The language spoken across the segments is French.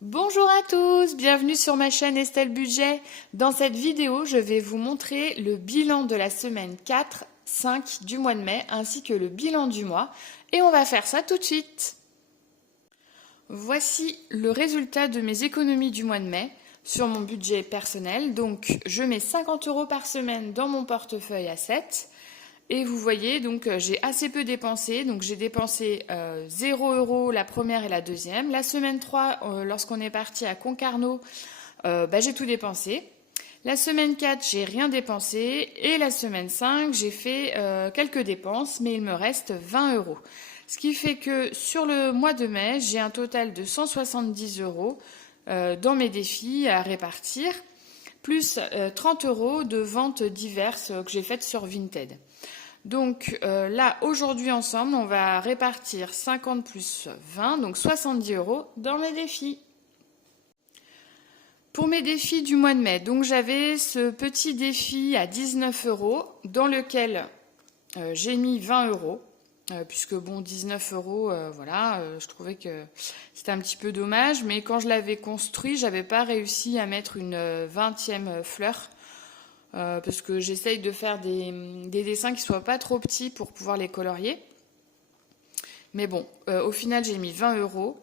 Bonjour à tous, bienvenue sur ma chaîne Estelle Budget. Dans cette vidéo, je vais vous montrer le bilan de la semaine 4, 5 du mois de mai, ainsi que le bilan du mois. Et on va faire ça tout de suite. Voici le résultat de mes économies du mois de mai sur mon budget personnel. Donc, je mets 50 € par semaine dans mon portefeuille à 7. Et vous voyez, donc j'ai assez peu dépensé. Donc j'ai dépensé 0 € la première et la deuxième. La semaine 3, lorsqu'on est parti à Concarneau, j'ai tout dépensé. La semaine 4, j'ai rien dépensé. Et la semaine 5, j'ai fait quelques dépenses, mais il me reste 20 €. Ce qui fait que sur le mois de mai, j'ai un total de 170 € dans mes défis à répartir, plus 30 € de ventes diverses que j'ai faites sur Vinted. Donc là, aujourd'hui ensemble, on va répartir 50 plus 20, donc 70 € dans mes défis. Pour mes défis du mois de mai, donc j'avais ce petit défi à 19 € dans lequel j'ai mis 20 €. Puisque bon, 19 €, voilà, je trouvais que c'était un petit peu dommage, mais quand je l'avais construit, j'avais pas réussi à mettre une 20e fleur. Parce que j'essaye de faire des dessins qui soient pas trop petits pour pouvoir les colorier. Mais bon, au final, j'ai mis 20 €.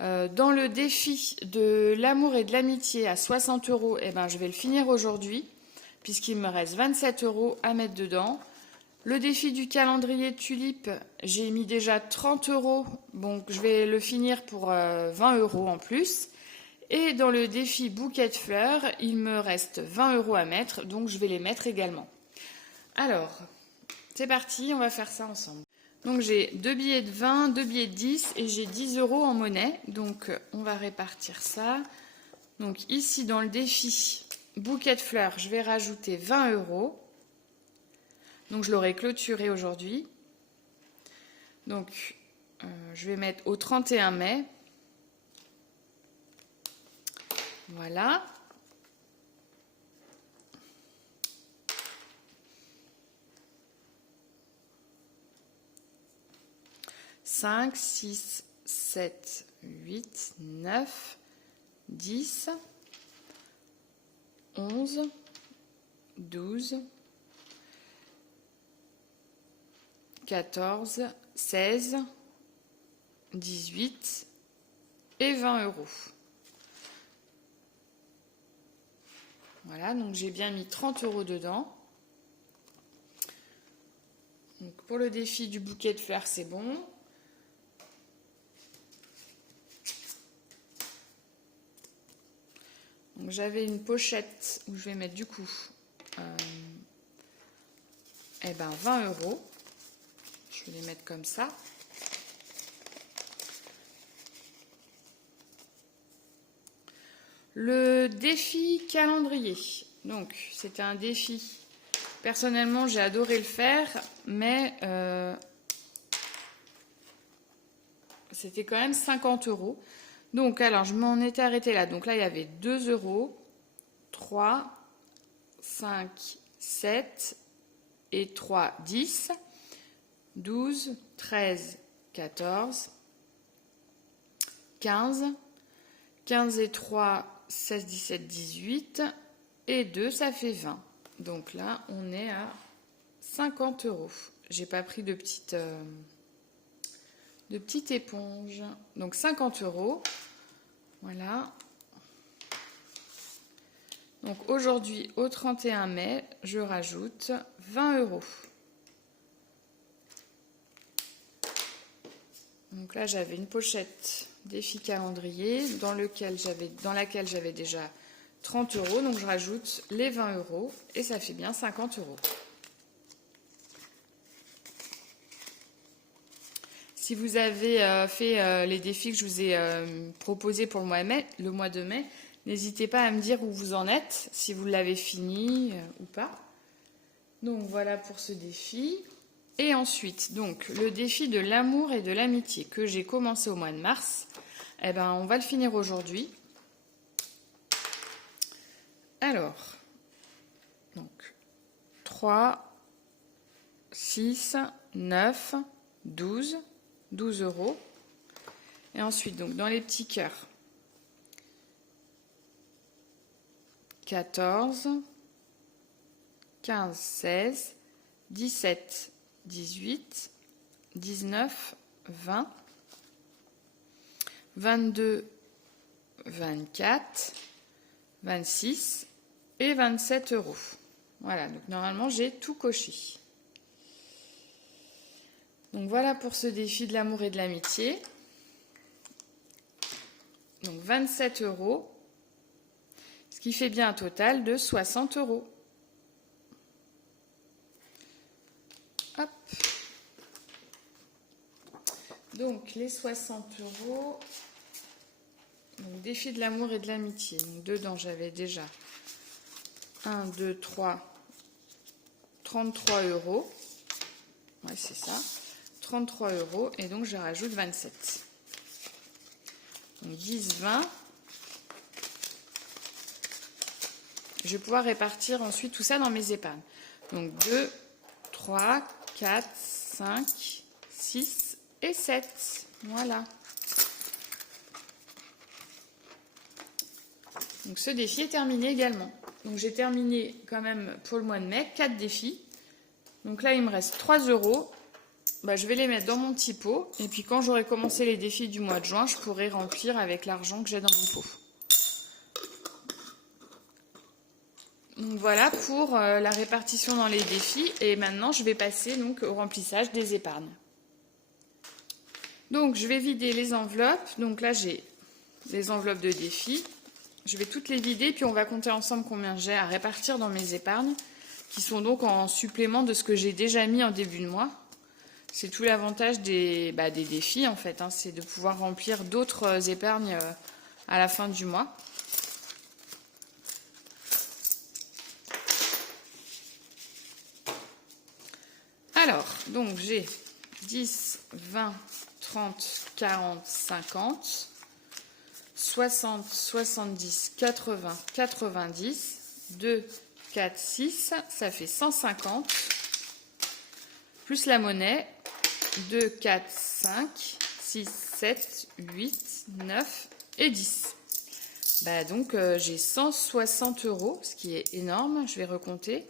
Dans le défi de l'amour et de l'amitié à 60 €, je vais le finir aujourd'hui, puisqu'il me reste 27 € à mettre dedans. Le défi du calendrier tulipe, j'ai mis déjà 30 €, donc je vais le finir pour 20 € en plus. Et dans le défi bouquet de fleurs, il me reste 20 € à mettre, donc je vais les mettre également. Alors, c'est parti, on va faire ça ensemble. Donc j'ai 2 billets de 20, 2 billets de 10 et j'ai 10 € en monnaie. Donc on va répartir ça. Donc ici dans le défi bouquet de fleurs, je vais rajouter 20 €. Donc je l'aurai clôturé aujourd'hui. Donc je vais mettre au 31 mai. Voilà. Cinq, 6, 7, 8, 9, 10, 11, 12, 14, 16, 18 et 20 €. Voilà, donc j'ai bien mis 30 € dedans. Donc pour le défi du bouquet de fleurs, c'est bon. Donc j'avais une pochette où je vais mettre du coup 20 €. Je vais les mettre comme ça. Le défi calendrier. Donc, c'était un défi. Personnellement, j'ai adoré le faire, mais c'était quand même 50 €. Donc, alors, je m'en étais arrêtée là. Donc là, il y avait 2 €, 3, 5, 7 et 3, 10, 12, 13, 14, 15, 15 et 3, 16, 17, 18 et 2, ça fait 20. Donc là, on est à 50 €. J'ai pas pris de petite éponge. Donc 50 €. Voilà. Donc aujourd'hui, au 31 mai, je rajoute 20 €. Donc là, j'avais une pochette défi calendrier dans laquelle j'avais déjà 30 €. Donc je rajoute les 20 € et ça fait bien 50 €. Si vous avez fait les défis que je vous ai proposés pour le mois de mai, n'hésitez pas à me dire où vous en êtes, si vous l'avez fini ou pas. Donc voilà pour ce défi. Et ensuite, donc, le défi de l'amour et de l'amitié que j'ai commencé au mois de mars, on va le finir aujourd'hui. Alors, donc, 3, 6, 9, 12 €. Et ensuite, donc, dans les petits cœurs, 14, 15, 16, 17, 18, 19, 20, 22, 24, 26 et 27 euros. Voilà, donc normalement j'ai tout coché. Donc voilà pour ce défi de l'amour et de l'amitié. Donc 27 euros, ce qui fait bien un total de 60 euros. Hop. Donc les 60 euros, donc défi de l'amour et de l'amitié. Donc dedans j'avais déjà 1, 2, 3, 33 euros. Ouais, c'est ça. 33 euros et donc je rajoute 27. Donc 10, 20. Je vais pouvoir répartir ensuite tout ça dans mes épargnes. Donc 2, 3, 4, 5, 6 et 7. Voilà. Donc ce défi est terminé également. Donc j'ai terminé quand même pour le mois de mai 4 défis. Donc là il me reste 3 euros. Bah, je vais les mettre dans mon petit pot. Et puis quand j'aurai commencé les défis du mois de juin, je pourrai remplir avec l'argent que j'ai dans mon pot. Donc voilà pour la répartition dans les défis. Et maintenant je vais passer donc au remplissage des épargnes. Donc je vais vider les enveloppes. Donc là j'ai les enveloppes de défis. Je vais toutes les vider, puis on va compter ensemble combien j'ai à répartir dans mes épargnes, qui sont donc en supplément de ce que j'ai déjà mis en début de mois. C'est tout l'avantage des défis, en fait, hein, c'est de pouvoir remplir d'autres épargnes à la fin du mois. Alors, donc j'ai 10, 20, 30, 40, 50... 60, 70, 80, 90, 2, 4, 6, ça fait 150, plus la monnaie, 2, 4, 5, 6, 7, 8, 9 et 10. Bah donc j'ai 160 euros, ce qui est énorme, je vais recompter.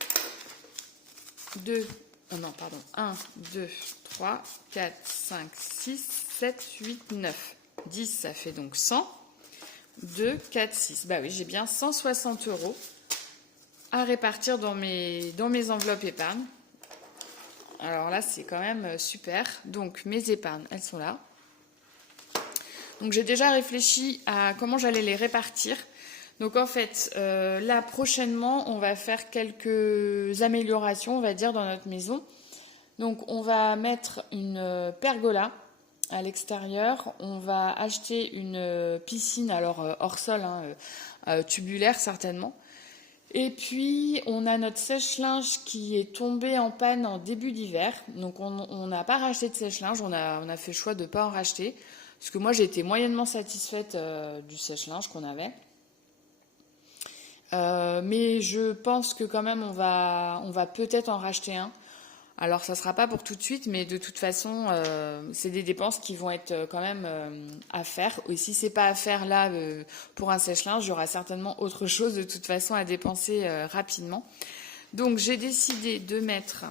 1, 2, 3, 4, 5, 6, 7, 8, 9. 10, ça fait donc 100. 2, 4, 6. Bah oui, j'ai bien 160 euros à répartir dans mes enveloppes épargne. Alors là, c'est quand même super. Donc, mes épargnes, elles sont là. Donc, j'ai déjà réfléchi à comment j'allais les répartir. Donc, en fait, là, prochainement, on va faire quelques améliorations, on va dire, dans notre maison. Donc, on va mettre une pergola à l'extérieur. On va acheter une piscine, alors hors sol, hein, tubulaire certainement. Et puis on a notre sèche-linge qui est tombé en panne en début d'hiver. Donc on n'a pas racheté de sèche-linge, on a fait le choix de ne pas en racheter. Parce que moi j'ai été moyennement satisfaite du sèche-linge qu'on avait. Mais je pense que quand même on va peut-être en racheter un. Alors ça ne sera pas pour tout de suite, mais de toute façon, c'est des dépenses qui vont être quand même à faire. Et si ce n'est pas à faire là pour un sèche-linge, il y aura certainement autre chose de toute façon à dépenser rapidement. Donc j'ai décidé de mettre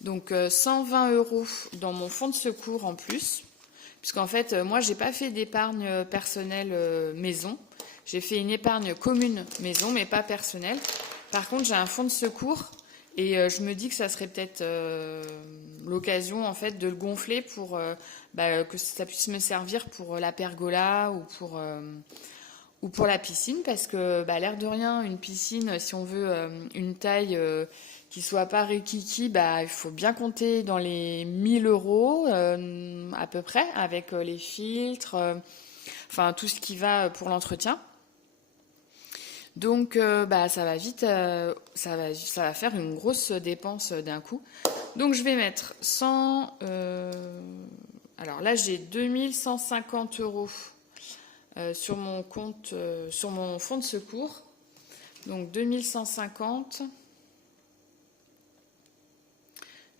donc 120 euros dans mon fonds de secours en plus. Puisqu'en fait, moi, j'ai pas fait d'épargne personnelle maison. J'ai fait une épargne commune maison, mais pas personnelle. Par contre, j'ai un fonds de secours. Et je me dis que ça serait peut-être l'occasion en fait de le gonfler pour que ça puisse me servir pour la pergola ou pour la piscine, parce que l'air de rien, une piscine, si on veut une taille qui soit pas rikiki, il faut bien compter dans les 1000 euros à peu près, avec les filtres, enfin tout ce qui va pour l'entretien. Donc ça va vite, ça va faire une grosse dépense d'un coup. Donc je vais mettre 100. Alors là j'ai 2150 euros sur mon compte, sur mon fonds de secours. Donc 2150.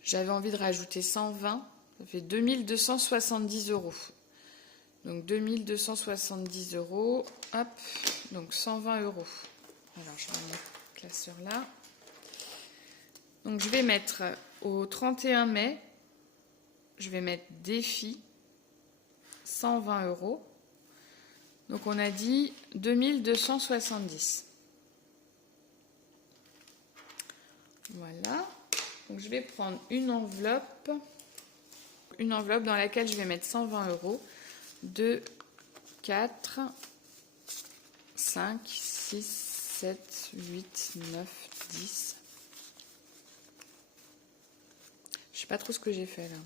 J'avais envie de rajouter 120. Ça fait 2270 euros. Donc 2270 euros. Hop. donc 120 euros. Alors, je vais mon classeur là. Donc, je vais mettre au 31 mai, je vais mettre défi, 120 euros. Donc, on a dit 2270. Voilà. Donc, je vais prendre une enveloppe dans laquelle je vais mettre 120 euros. 2, 4, 5, 6, 7, 8, 9, 10. Je sais pas trop ce que j'ai fait là.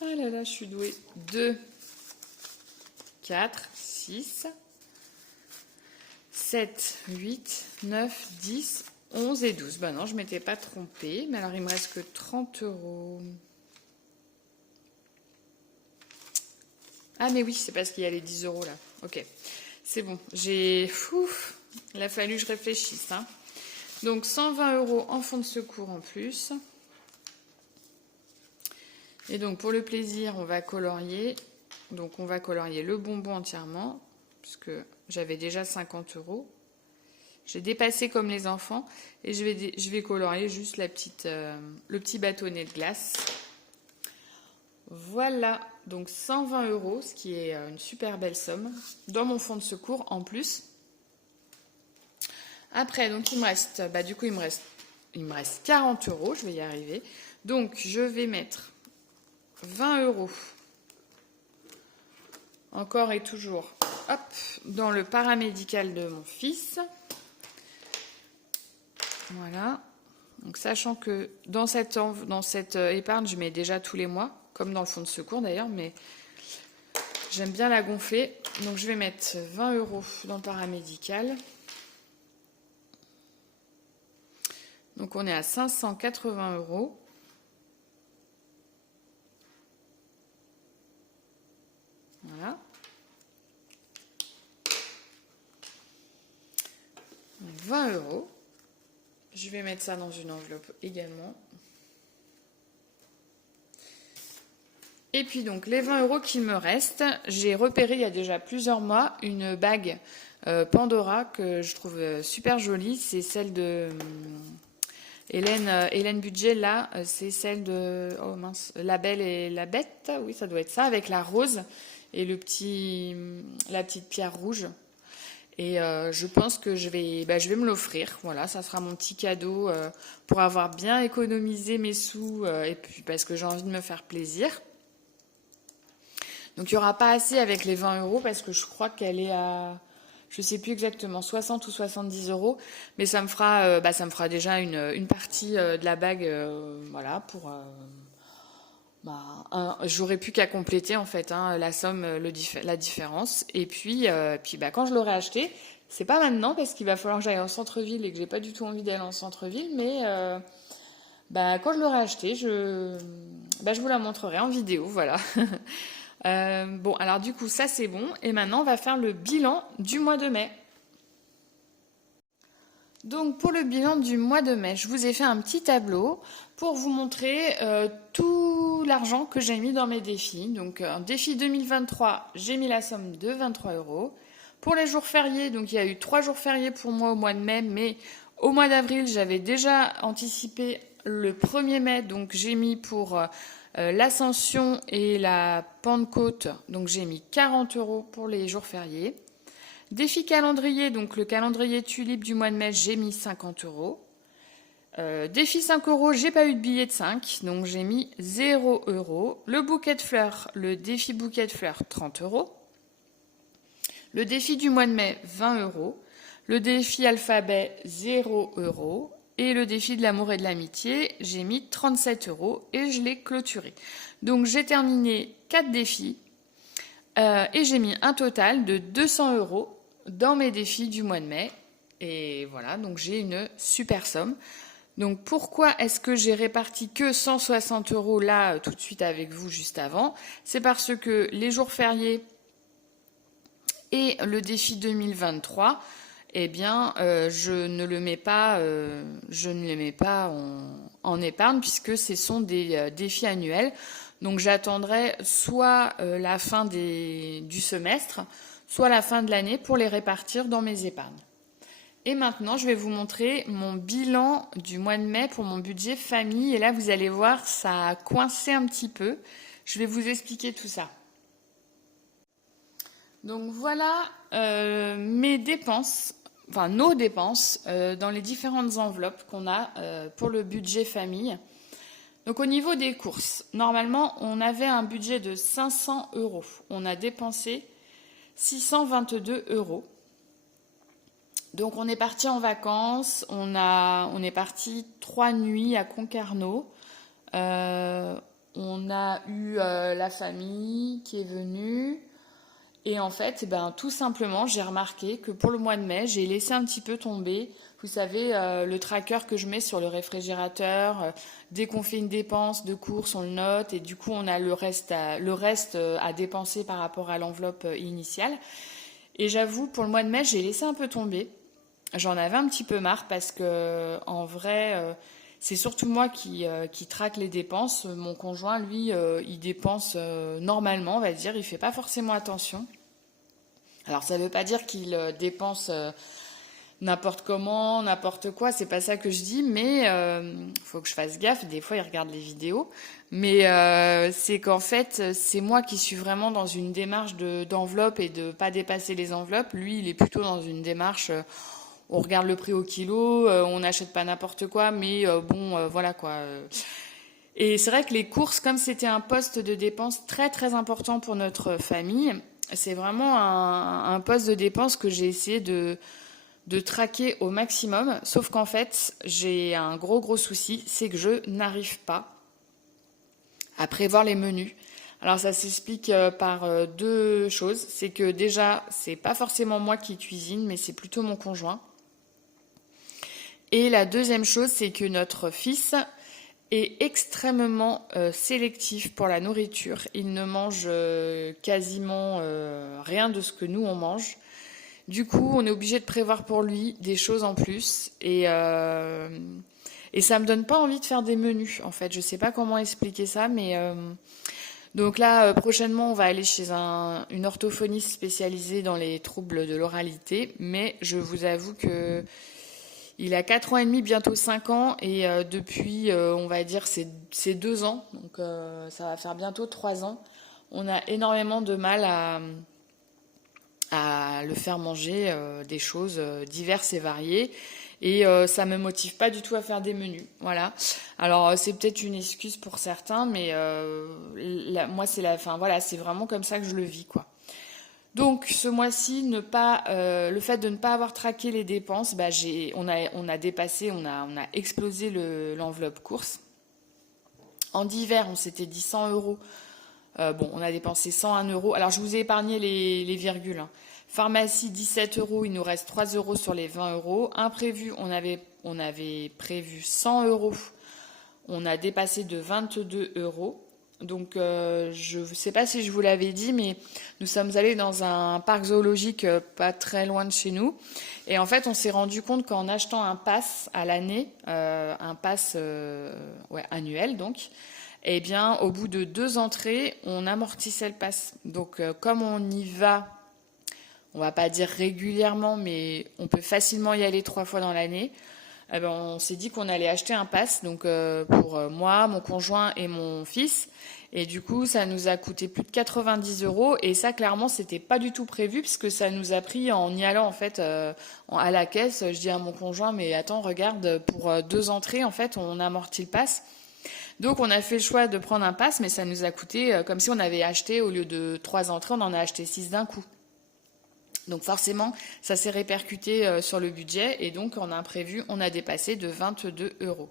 Ah là là, je suis douée. 2, 4, 6, 7, 8, 9, 10, 11 et 12. Ben non, je ne m'étais pas trompée. Mais alors, il me reste que 30 euros. Ah mais oui, c'est parce qu'il y a les 10 euros là. Ok, c'est bon. Il a fallu que je réfléchisse. Hein. Donc 120 euros en fonds de secours en plus. Et donc pour le plaisir, on va colorier. Donc on va colorier le bonbon entièrement, puisque j'avais déjà 50 euros. J'ai dépassé comme les enfants et je vais colorier juste le petit bâtonnet de glace. Voilà, donc 120 euros, ce qui est une super belle somme, dans mon fonds de secours en plus. Après, donc il me reste, il me reste 40 euros, je vais y arriver. Donc je vais mettre 20 euros, encore et toujours, hop, dans le paramédical de mon fils. Voilà, donc sachant que dans cette épargne, je mets déjà tous les mois, comme dans le fonds de secours d'ailleurs, mais j'aime bien la gonfler. Donc je vais mettre 20 euros dans le paramédical. Donc on est à 580 euros. Voilà. 20 euros. Je vais mettre ça dans une enveloppe également. Et puis donc les 20 euros qu'il me reste, j'ai repéré il y a déjà plusieurs mois une bague Pandora que je trouve super jolie. C'est celle de Hélène Budget là, c'est celle de La Belle et la Bête, oui ça doit être ça, avec la rose et la petite pierre rouge. Et je pense que je vais me l'offrir. Voilà, ça sera mon petit cadeau pour avoir bien économisé mes sous et puis parce que j'ai envie de me faire plaisir. Donc il n'y aura pas assez avec les 20 euros parce que je crois qu'elle est à, je ne sais plus exactement, 60 ou 70 euros. Mais ça me fera déjà une partie de la bague, voilà, pour... j'aurais plus qu'à compléter en fait la somme, la différence. Et puis quand je l'aurai acheté, c'est pas maintenant parce qu'il va falloir que j'aille en centre-ville et que j'ai pas du tout envie d'aller en centre-ville, mais quand je l'aurai acheté, je vous la montrerai en vidéo, voilà. Bon, alors du coup, ça c'est bon. Et maintenant, on va faire le bilan du mois de mai. Donc, pour le bilan du mois de mai, je vous ai fait un petit tableau pour vous montrer tout l'argent que j'ai mis dans mes défis. Donc, en défi 2023, j'ai mis la somme de 23 euros. Pour les jours fériés, donc il y a eu 3 jours fériés pour moi au mois de mai, mais au mois d'avril, j'avais déjà anticipé le 1er mai, donc j'ai mis pour... l'Ascension et la Pentecôte, donc j'ai mis 40 euros pour les jours fériés. Défi calendrier, donc le calendrier tulipe du mois de mai, j'ai mis 50 euros. Défi 5 euros, j'ai pas eu de billet de 5, donc j'ai mis 0 euros. Le bouquet de fleurs, le défi bouquet de fleurs, 30 euros. Le défi du mois de mai, 20 euros. Le défi alphabet, 0 euros. Et le défi de l'amour et de l'amitié, j'ai mis 37 euros et je l'ai clôturé. Donc j'ai terminé 4 défis et j'ai mis un total de 200 euros dans mes défis du mois de mai. Et voilà, donc j'ai une super somme. Donc pourquoi est-ce que j'ai réparti que 160 euros là tout de suite avec vous juste avant? C'est parce que les jours fériés et le défi 2023... eh bien, je ne les mets pas en épargne puisque ce sont des défis annuels. Donc j'attendrai soit la fin du semestre, soit la fin de l'année pour les répartir dans mes épargnes. Et maintenant, je vais vous montrer mon bilan du mois de mai pour mon budget famille. Et là, vous allez voir, ça a coincé un petit peu. Je vais vous expliquer tout ça. Donc voilà mes dépenses, enfin nos dépenses dans les différentes enveloppes qu'on a pour le budget famille. Donc au niveau des courses, normalement on avait un budget de 500 euros. On a dépensé 622 euros. Donc on est parti en vacances, on est parti 3 nuits à Concarneau. On a eu la famille qui est venue. Et en fait, tout simplement, j'ai remarqué que pour le mois de mai, j'ai laissé un petit peu tomber, vous savez, le tracker que je mets sur le réfrigérateur. Dès qu'on fait une dépense de course, on le note et du coup, on a le reste à dépenser par rapport à l'enveloppe initiale. Et j'avoue, pour le mois de mai, j'ai laissé un peu tomber. J'en avais un petit peu marre parce que, en vrai, c'est surtout moi qui traque les dépenses. Mon conjoint, lui, il dépense normalement, on va dire. Il fait pas forcément attention. Alors, ça veut pas dire qu'il dépense n'importe comment, n'importe quoi. C'est pas ça que je dis, mais faut que je fasse gaffe. Des fois, il regarde les vidéos. Mais c'est qu'en fait, c'est moi qui suis vraiment dans une démarche d'enveloppe et de pas dépasser les enveloppes. Lui, il est plutôt dans une démarche... on regarde le prix au kilo, on n'achète pas n'importe quoi, mais voilà quoi. Et c'est vrai que les courses, comme c'était un poste de dépense très très important pour notre famille, c'est vraiment un poste de dépense que j'ai essayé de traquer au maximum. Sauf qu'en fait, j'ai un gros souci, c'est que je n'arrive pas à prévoir les menus. Alors ça s'explique par deux choses. C'est que déjà, c'est pas forcément moi qui cuisine, mais c'est plutôt mon conjoint. Et la deuxième chose, c'est que notre fils est extrêmement sélectif pour la nourriture. Il ne mange quasiment rien de ce que nous, on mange. Du coup, on est obligé de prévoir pour lui des choses en plus. Et ça me donne pas envie de faire des menus, en fait. Je sais pas comment expliquer ça, mais... Donc là, prochainement, on va aller chez une orthophoniste spécialisée dans les troubles de l'oralité. Mais je vous avoue que il a 4 ans et demi, bientôt 5 ans. Et depuis, on va dire, c'est 2 ans. Donc ça va faire bientôt 3 ans. On a énormément de mal à le faire manger des choses diverses et variées. Et ça me motive pas du tout à faire des menus. Voilà. Alors c'est peut-être une excuse pour certains, mais moi c'est vraiment comme ça que je le vis, quoi. Donc ce mois-ci, le fait de ne pas avoir traqué les dépenses, on a dépassé, on a explosé l'enveloppe course. En d'hiver, on s'était dit 100 euros. On a dépensé 101 euros. Alors je vous ai épargné les virgules, hein. Pharmacie, 17 euros, il nous reste 3 euros sur les 20 euros. Imprévu, on avait prévu 100 euros. On a dépassé de 22 euros. Donc, je ne sais pas si je vous l'avais dit, mais nous sommes allés dans un parc zoologique pas très loin de chez nous. Et en fait, on s'est rendu compte qu'en achetant un pass à l'année, un pass annuel donc, eh bien, au bout de 2 entrées, on amortissait le pass. Donc, comme on y va... on va pas dire régulièrement, mais on peut facilement y aller 3 fois dans l'année. On s'est dit qu'on allait acheter un pass, donc pour moi, mon conjoint et mon fils. Et du coup, ça nous a coûté plus de 90 euros. Et ça, clairement, c'était pas du tout prévu, puisque ça nous a pris en y allant en fait à la caisse. Je dis à mon conjoint, mais attends, regarde, pour 2 entrées, en fait, on amortit le pass. Donc on a fait le choix de prendre un pass, mais ça nous a coûté comme si on avait acheté, au lieu de 3 entrées, on en a acheté 6 d'un coup. Donc forcément, ça s'est répercuté sur le budget et donc en imprévu, on a dépassé de 22 euros.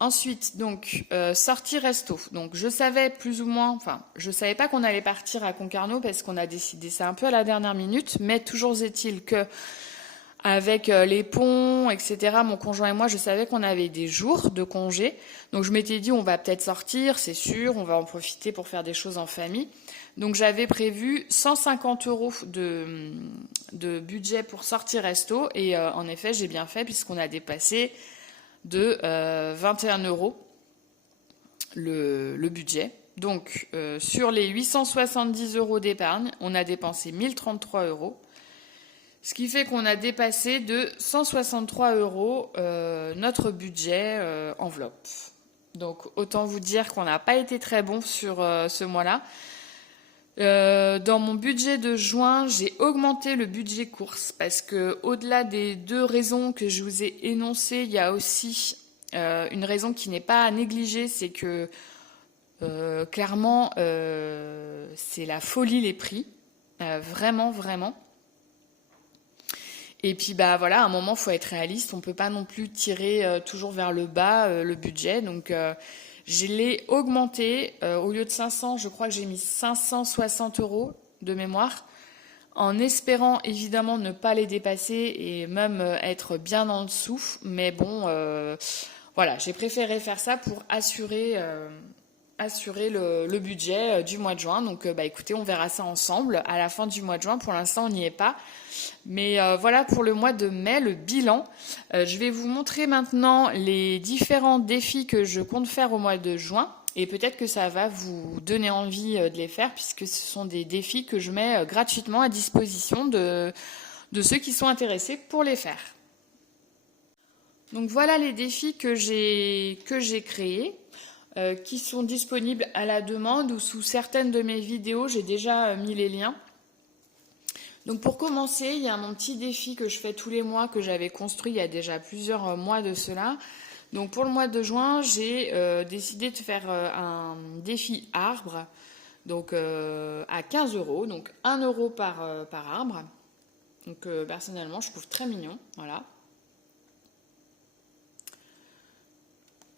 Ensuite, donc, sortie resto. Donc je savais plus ou moins, je savais pas qu'on allait partir à Concarneau parce qu'on a décidé ça un peu à la dernière minute, mais toujours est-il que avec les ponts, etc., mon conjoint et moi, je savais qu'on avait des jours de congé. Donc je m'étais dit, on va peut-être sortir, c'est sûr, on va en profiter pour faire des choses en famille. Donc j'avais prévu 150 euros de budget pour sortir resto. Et en effet, j'ai bien fait puisqu'on a dépassé de 21 euros. le budget. Donc, sur les 870 euros d'épargne, on a dépensé 1033 euros. Ce qui fait qu'on a dépassé de 163 euros notre budget enveloppe. Donc, autant vous dire qu'on n'a pas été très bon sur ce mois-là. Dans mon budget de juin, j'ai augmenté le budget courses parce que au-delà des 2 raisons que je vous ai énoncées, il y a aussi une raison qui n'est pas à négliger, c'est que clairement, c'est la folie les prix, vraiment, vraiment. Et puis bah voilà, à un moment, il faut être réaliste, on peut pas non plus tirer toujours vers le bas le budget, donc je l'ai augmenté, au lieu de 500, je crois que j'ai mis 560 euros de mémoire, en espérant évidemment ne pas les dépasser et même être bien en dessous, mais bon, voilà, j'ai préféré faire ça pour assurer le budget du mois de juin. Donc bah écoutez, on verra ça ensemble à la fin du mois de juin. Pour l'instant, on n'y est pas. Mais voilà pour le mois de mai, le bilan. Je vais vous montrer maintenant les différents défis que je compte faire au mois de juin. Et peut-être que ça va vous donner envie de les faire puisque ce sont des défis que je mets gratuitement à disposition de ceux qui sont intéressés pour les faire. Donc voilà les défis que j'ai créés. Qui sont disponibles à la demande ou sous certaines de mes vidéos, j'ai déjà mis les liens. Donc pour commencer, il y a mon petit défi que je fais tous les mois, que j'avais construit il y a déjà plusieurs mois de cela. Donc pour le mois de juin, j'ai décidé de faire un défi arbre, donc à 15 euros, donc 1 euro par arbre. Donc personnellement, je trouve très mignon, voilà.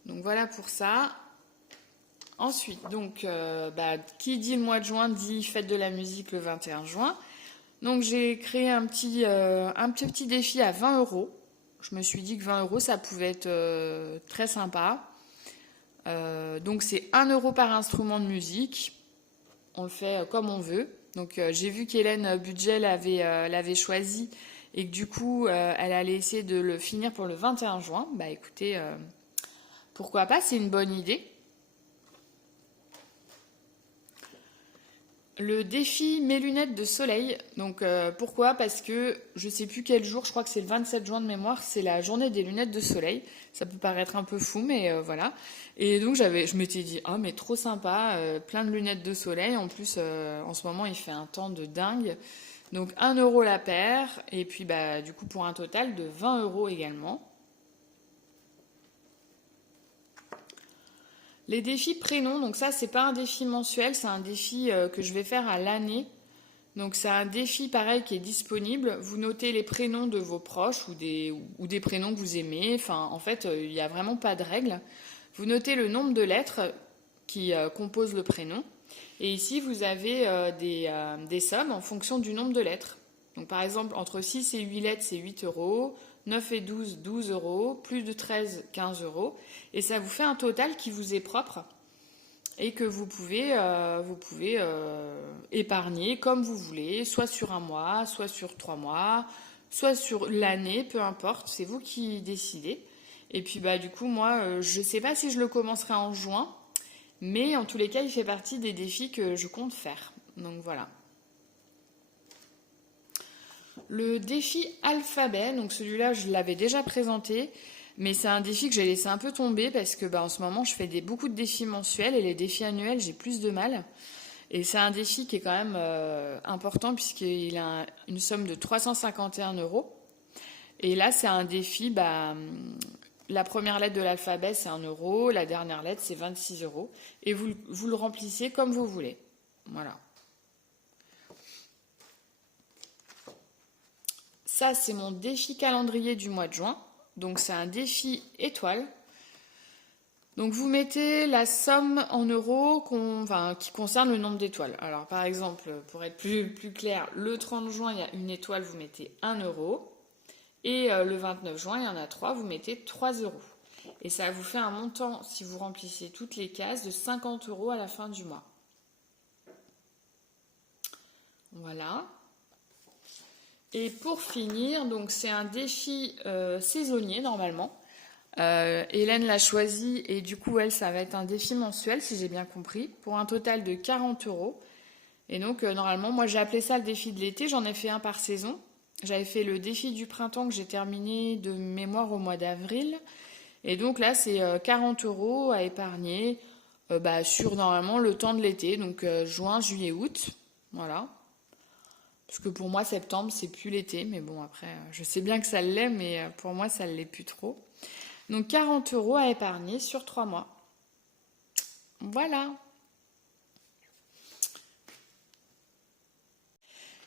Donc voilà pour ça. Ensuite, donc, qui dit le mois de juin dit fête de la musique le 21 juin. Donc j'ai créé un petit défi à 20 euros. Je me suis dit que 20 euros, ça pouvait être très sympa. Donc c'est 1 euro par instrument de musique. On le fait comme on veut. Donc j'ai vu qu'Hélène Budget l'avait choisi et que du coup, elle allait essayer de le finir pour le 21 juin. Bah écoutez, pourquoi pas, c'est une bonne idée. Le défi mes lunettes de soleil. Donc pourquoi? Parce que je sais plus quel jour, je crois que c'est le 27 juin de mémoire, c'est la journée des lunettes de soleil. Ça peut paraître un peu fou, mais voilà. Et donc je m'étais dit, ah mais trop sympa, plein de lunettes de soleil. En plus, en ce moment, il fait un temps de dingue. Donc 1 euro la paire, et puis bah du coup pour un total de 20 euros également. Les défis prénoms, donc ça c'est pas un défi mensuel, c'est un défi que je vais faire à l'année. Donc c'est un défi pareil qui est disponible. Vous notez les prénoms de vos proches ou des prénoms que vous aimez. Enfin en fait il n'y a vraiment pas de règle. Vous notez le nombre de lettres qui composent le prénom. Et ici vous avez des sommes en fonction du nombre de lettres. Donc par exemple entre 6 et 8 lettres c'est 8 euros. 9 et 12, 12 euros, plus de 13, 15 euros. Et ça vous fait un total qui vous est propre et que vous pouvez épargner comme vous voulez, soit sur un mois, soit sur 3 mois, soit sur l'année, peu importe, c'est vous qui décidez. Et puis bah du coup moi, je ne sais pas si je le commencerai en juin, mais en tous les cas il fait partie des défis que je compte faire. Donc voilà. Le défi alphabet, donc celui-là je l'avais déjà présenté, mais c'est un défi que j'ai laissé un peu tomber parce que en ce moment je fais beaucoup de défis mensuels et les défis annuels j'ai plus de mal. Et c'est un défi qui est quand même important puisqu'il a une somme de 351 euros. Et là c'est un défi, la première lettre de l'alphabet c'est 1 euro, la dernière lettre c'est 26 euros. Et vous le remplissez comme vous voulez. Voilà. Ça, c'est mon défi calendrier du mois de juin. Donc, c'est un défi étoile. Donc, vous mettez la somme en euros qui concerne le nombre d'étoiles. Alors, par exemple, pour être plus clair, le 30 juin, il y a une étoile, vous mettez 1 euro. Et le 29 juin, il y en a 3, vous mettez 3 euros. Et ça vous fait un montant, si vous remplissez toutes les cases, de 50 euros à la fin du mois. Voilà. Et pour finir, donc c'est un défi saisonnier normalement. Hélène l'a choisi et du coup, elle, ça va être un défi mensuel, si j'ai bien compris, pour un total de 40 euros. Et donc, normalement, moi, j'ai appelé ça le défi de l'été. J'en ai fait un par saison. J'avais fait le défi du printemps que j'ai terminé de mémoire au mois d'avril. Et donc là, c'est 40 euros à épargner sur normalement le temps de l'été, donc juin, juillet, août. Voilà. Parce que pour moi, septembre, c'est plus l'été. Mais bon, après, je sais bien que ça l'est, mais pour moi, ça ne l'est plus trop. Donc 40 euros à épargner sur 3 mois. Voilà.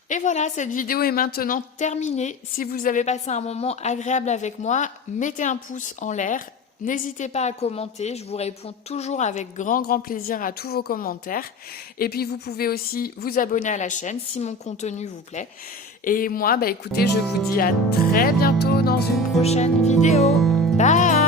Et voilà, cette vidéo est maintenant terminée. Si vous avez passé un moment agréable avec moi, mettez un pouce en l'air. N'hésitez pas à commenter, je vous réponds toujours avec grand plaisir à tous vos commentaires. Et puis vous pouvez aussi vous abonner à la chaîne si mon contenu vous plaît. Et moi, écoutez, je vous dis à très bientôt dans une prochaine vidéo. Bye!